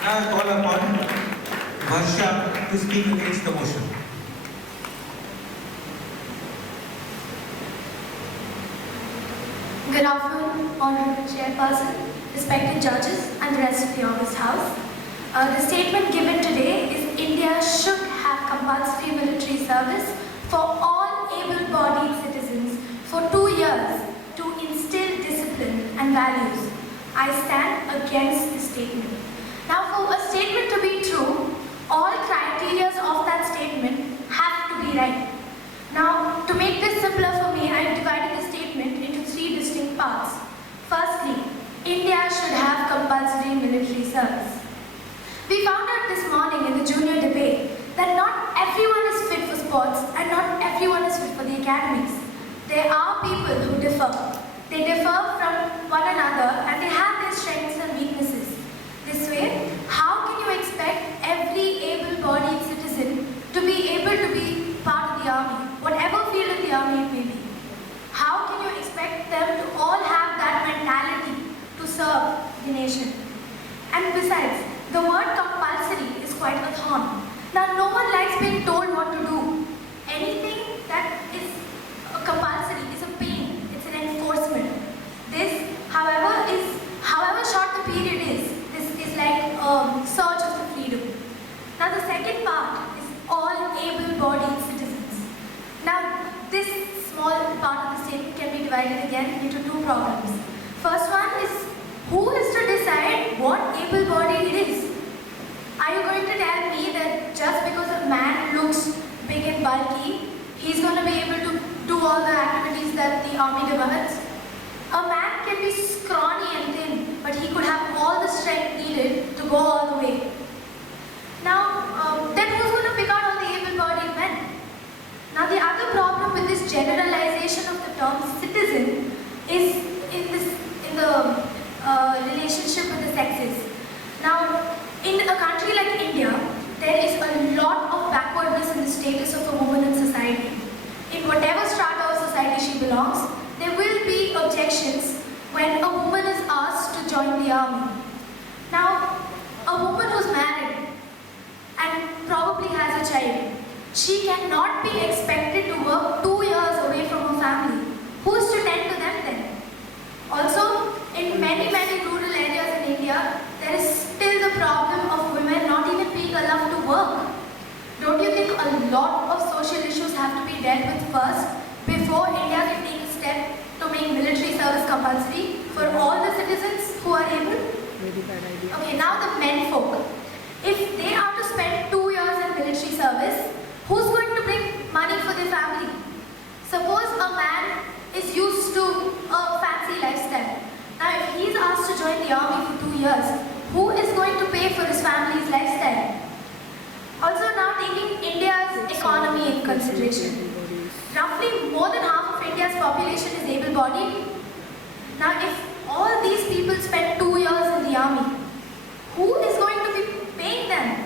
Now I call upon Varsha to speak against the motion. Good afternoon, Honorable Chairperson, respected judges, and the rest of the August House. The statement given today is India should have compulsory military service for all able-bodied citizens for 2 years to instill discipline and values. I stand against this statement. Now, for a statement to be true, all criteria of that statement have to be right. Now, to make this simpler for me, I have divided the statement into 3 distinct parts. Firstly, India should have compulsory military service. We found out this morning in the junior debate that not everyone is fit for sports and not everyone is fit for the academies. There are people who differ. They differ from one another and they have their strengths and weaknesses. This way, how can you expect every able-bodied citizen to be able to be part of the army, whatever field of the army it may be? How can you expect them to all have that mentality to serve the nation? And besides, the word compulsory is quite a thorn. Now, no one likes being told what to do. Anything that is compulsory is a pain, it's an enforcement. This, however short the period is, this is like a surge of the freedom. Now, the second part is all able-bodied citizens. Now, this small part of the statement can be divided again into 2 problems. First one is, who is to decide what able-bodied it is? Are you going to tell me that just because a man looks big and bulky, he's going to be able to do all the activities that the army demands? A man can be scrawny and thin, but he could have all the strength needed to go all the way. Now, then who's going to pick out all the able-bodied men? Now, the other problem with this generalization of the term citizen is in the relationship with the sexes. Now, in a country like India, there is a lot of backwardness in the status of a woman in society. In whatever strata of society she belongs, there will be objections when a woman is asked to join the army. Now, a woman who's married and probably has a child, she cannot be expected to work 2 years away from her family. Who is to tend to them then? Also, in many rural areas in India, there is still the problem of women not even being allowed to work. Don't you think a lot of social issues have to be dealt with first before India can take a step to make military service compulsory for all the citizens who are able? Very bad idea. Okay, now the men folk. If they are to spend 2 years in military service, who's going to bring money for their family? Suppose a man is used to a fancy lifestyle. Now, if he's asked to join the army for 2 years, who is going to pay for his family's lifestyle? Also, now taking India's economy in consideration. Roughly more than half of India's population is able-bodied. Now, if all these people spend 2 years in the army, who is going to be paying them?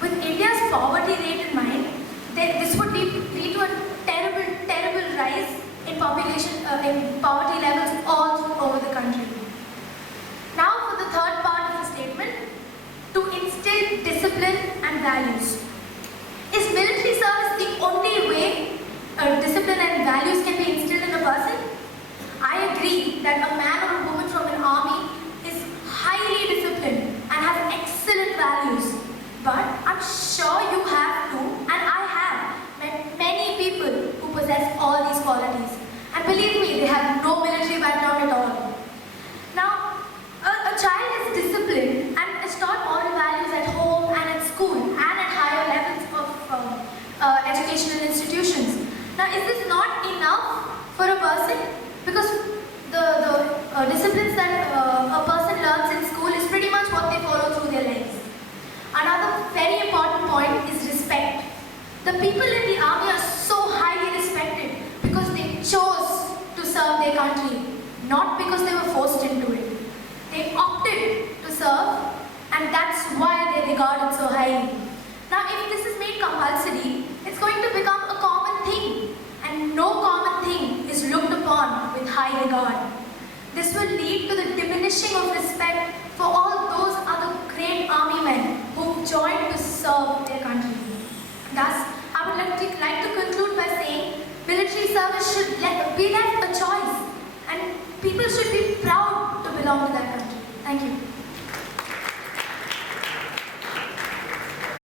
With India's poverty rate in mind, this would lead to a terrible rise in population, in poverty levels all over the country. Now for the third part of the statement, to instill discipline and values. Is military service the only way discipline and values can be instilled in a person? I agree that a man or a woman from an army is highly disciplined and has excellent values. But I'm sure you have too, and I have met many people who possess all these qualities. And believe me, they have no military background at all. Now, a child is disciplined and is taught moral values at home and at school and at higher levels of educational institutions. Now, is this not enough for a person? Because the disciplines that a person learns in school is pretty much what they follow through their lives. Another very important point is respect. The people in the army are so highly respected because they chose to serve their country, not because they were forced into it. They opted to serve, and that's why they're regarded so highly. Now, if this is made compulsory, it's going to become a common thing, and no common thing is looked upon with high regard. This will lead to the diminishing of respect for all those other great Thus, I would like to conclude by saying military service should be left a choice and people should be proud to belong to their country. Thank you.